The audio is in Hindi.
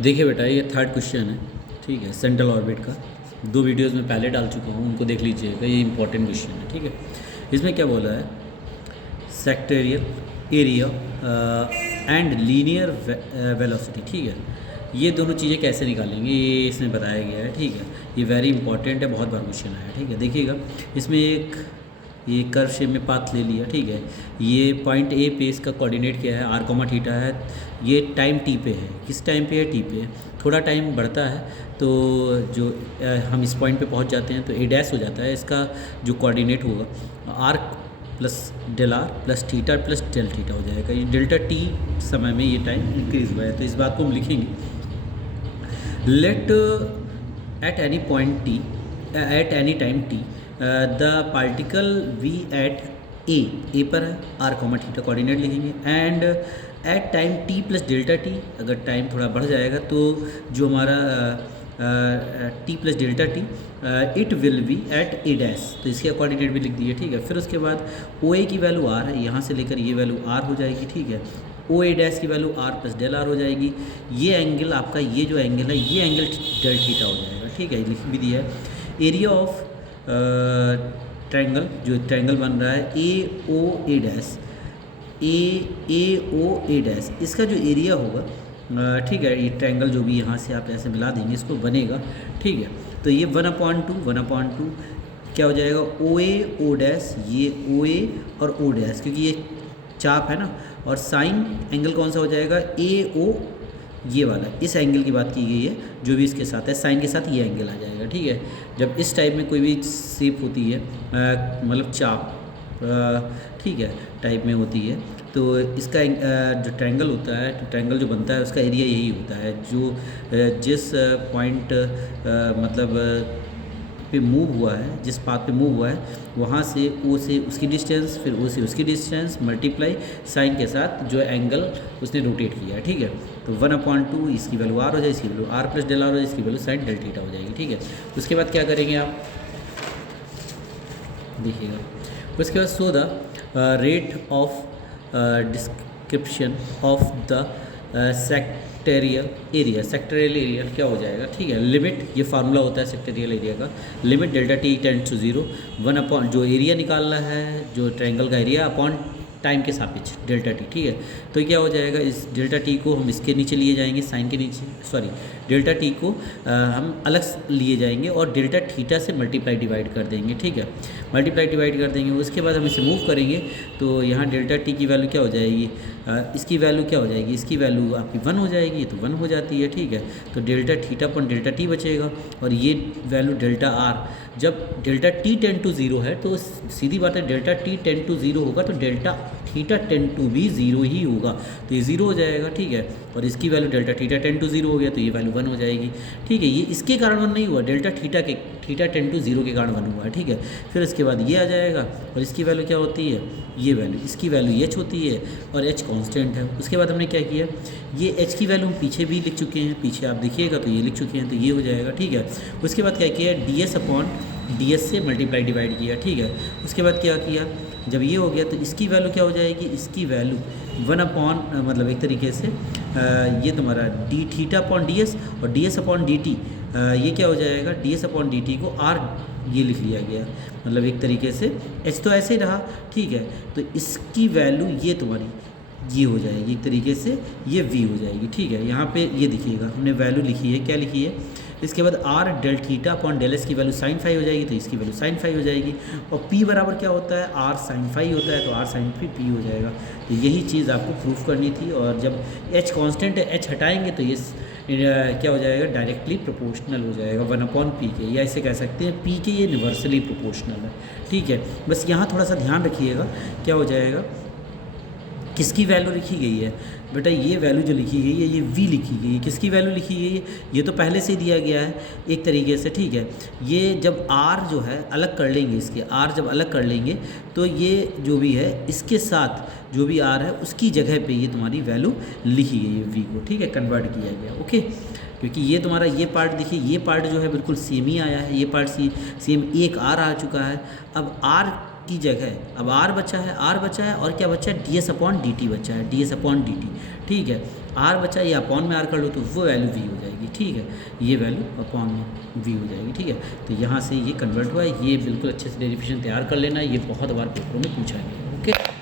देखिए बेटा, ये थर्ड क्वेश्चन है, ठीक है, सेंट्रल ऑर्बिट का। दो वीडियोस में पहले डाल चुका हूँ, उनको देख लीजिएगा, ये इंपॉर्टेंट क्वेश्चन है, ठीक है। इसमें क्या बोला है, sectorial area and linear velocity, ठीक है। ये दोनों चीज़ें कैसे निकालेंगे ये इसमें बताया गया है, ठीक है। ये वेरी इंपॉर्टेंट है, बहुत बार क्वेश्चन आया है, ठीक है। देखिएगा, इसमें एक ये कर्व शेप में पाथ ले लिया, ठीक है। ये पॉइंट ए पे इसका कोऑर्डिनेट क्या है, आर कॉमा थीटा है। ये टाइम टी पे है, किस टाइम पे है, टी पे है। थोड़ा टाइम बढ़ता है तो जो हम इस पॉइंट पे पहुंच जाते हैं तो ए डैश हो जाता है। इसका जो कोऑर्डिनेट होगा R plus del R plus theta plus del theta हो जाएगा। ये डेल्टा टी समय में ये टाइम इंक्रीज हुआ है, तो इस बात को हम लिखेंगे। Let at any point T at any time T the particle we at A पर है, आर कॉमा थीटा कोऑर्डिनेट लिखेंगे। And at time T plus delta T, अगर टाइम थोड़ा बढ़ जाएगा तो जो हमारा T plus delta T it will be at A dash, तो इसके कोऑर्डिनेट भी लिख दिए, ठीक है। फिर उसके बाद ओ ए की वैल्यू आर है, यहाँ से लेकर ये वैल्यू आर हो जाएगी, ठीक है। ओ ए डैश की value R plus del R हो जाएगी। ये एंगल आपका, ये जो एंगल है, ये एंगल डेल थीटा हो जाएगा, ठीक है, लिख भी दिया है। एरिया ऑफ ट्रायंगल, जो ट्रायंगल बन रहा है ए ओ A dash, A O A dash, इसका जो एरिया होगा, ठीक है, ये ट्रायंगल जो भी यहाँ से आप ऐसे मिला देंगे इसको बनेगा, ठीक है। तो ये 1/2 क्या हो जाएगा, ओ ए ओ डैश, ये ओ ए और ओ डैश, क्योंकि ये चाप है ना। और साइन एंगल कौन सा हो जाएगा, ए ओ, ये वाला, इस एंगल की बात की गई है जो भी इसके साथ है, साइन के साथ ये एंगल आ जाएगा, ठीक है। जब इस टाइप में कोई भी शेप होती है, मतलब चाप, ठीक है, टाइप में होती है, तो इसका जो ट्रायंगल होता है, तो ट्रायंगल जो बनता है उसका एरिया यही होता है। जो जिस पॉइंट मतलब पे मूव हुआ है, जिस पाथ पे मूव हुआ है, वहाँ से ओ से उसकी डिस्टेंस, फिर ओ से उसकी डिस्टेंस मल्टीप्लाई साइन के साथ जो एंगल उसने रोटेट किया है, ठीक है। तो 1/2 इसकी वैल्यू आर हो जाए, इसकी value R plus del R हो जाए, इसकी वैल्यू साइन डेल थीटा हो जाएगी, ठीक है। उसके बाद क्या करेंगे आप देखिएगा, उसके बाद so the rate of description of the sectorial area. Sectorial area क्या हो जाएगा, ठीक है। लिमिट, ये फार्मूला होता है सेक्टेरियल एरिया का, limit delta T tends to 0, 1 जो एरिया निकालना है, जो ट्रायंगल का एरिया अपॉन टाइम के सापेक्ष डेल्टा टी, ठीक है। तो क्या हो जाएगा, इस डेल्टा टी को हम इसके नीचे लिए जाएंगे, साइन के नीचे, सॉरी, डेल्टा टी को हम अलग लिए जाएंगे और डेल्टा थीटा से मल्टीप्लाई डिवाइड कर देंगे, ठीक है। मल्टीप्लाई डिवाइड कर देंगे, उसके बाद हम इसे मूव करेंगे तो यहाँ डेल्टा टी की वैल्यू क्या हो जाएगी, इसकी वैल्यू क्या हो जाएगी, इसकी वैल्यू आपकी 1 हो जाएगी, तो 1 हो जाती है, ठीक है। तो delta theta upon delta T बचेगा, और ये वैल्यू डेल्टा आर, जब डेल्टा टी टेंड टू 0 है तो सीधी बात है, डेल्टा टी टेंड टू 0 होगा तो डेल्टा थीटा टेंड टू भी 0 ही होगा, तो ये 0 हो जाएगा, ठीक है। और इसकी value delta theta tend to 0 हो गया तो ये वैल्यू 1 हो जाएगी, ठीक है। ये इसके कारण 1 नहीं हुआ, डेल्टा थीटा टेंड टू 0 के कारण 1 हुआ है, ठीक है। फिर इसके बाद ये आ जाएगा, और इसकी वैल्यू क्या होती है, ये वैल्यू, इसकी वैल्यू h होती है, और h कांस्टेंट है। उसके बाद हमने क्या किया, ये h की वैल्यू हम पीछे भी लिख चुके हैं, पीछे आप देखिएगा तो ये लिख चुके हैं, तो ये हो जाएगा, ठीक है। उसके बाद क्या किया, ds अपॉन ds से मल्टीप्लाई डिवाइड किया, ठीक है। उसके बाद क्या किया, जब ये हो गया तो इसकी वैल्यू क्या हो जाएगी, इसकी वैल्यू 1 अपॉन, मतलब एक तरीके से ये तुम्हारा D theta upon D S, और D S upon D T, ये क्या हो जाएगा, D S upon D T को आर ये लिख लिया गया, मतलब एक तरीके से एच तो ऐसे ही रहा, ठीक है। तो इसकी वैल्यू ये तुम्हारी ये हो जाएगी, एक तरीके से ये वी हो जाएगी, ठीक है। यहाँ पे ये दिखिएगा, हमने वैल्यू लिखी है, क्या लिखी है, इसके बाद R del theta upon del S की वैल्यू साइन फाई हो जाएगी, तो इसकी वैल्यू साइन फाई हो जाएगी, और पी बराबर क्या होता है, आर साइन फाई होता है, तो आर साइन फाई पी हो जाएगा। तो यही चीज़ आपको प्रूफ करनी थी, और जब एच कांस्टेंट है, एच हटाएंगे तो ये क्या हो जाएगा, डायरेक्टली प्रोपोर्शनल हो जाएगा 1/p के, या इसे कह सकते हैं पी के, ये यूनिवर्सली प्रोपोर्शनल है, ठीक है। बस यहाँ थोड़ा सा ध्यान रखिएगा, क्या हो जाएगा, किसकी वैल्यू लिखी गई है बेटा, ये वैल्यू जो लिखी गई है ये v लिखी गई है, किसकी वैल्यू लिखी गई है, ये तो पहले से दिया गया है एक तरीके से, ठीक है। ये जब r जो है अलग कर लेंगे, इसके r जब अलग कर लेंगे तो ये जो भी है इसके साथ जो भी r है उसकी जगह पे ये तुम्हारी वैल्यू लिखी गई है v को, ठीक है, कन्वर्ट किया गया, ओके। क्योंकि ये तुम्हारा ये पार्ट देखिए, ये पार्ट जो है बिल्कुल सेम ही आया है, ये पार्ट सेम एक r आ चुका है। अब r की जगह अब r बचा है और क्या बचा है, ds अपॉन dt बचा है, ds अपॉन dt, ठीक है। आर बचा, ये अपॉन में आर कर लो तो वो वैल्यू वी हो जाएगी, ठीक है, ये वैल्यू अपॉन में वी हो जाएगी, ठीक है। तो यहाँ से ये कन्वर्ट हुआ है, ये बिल्कुल अच्छे से डेरिवेशन तैयार कर लेना, ये बहुत बार पेपरों में पूछा गया, ओके।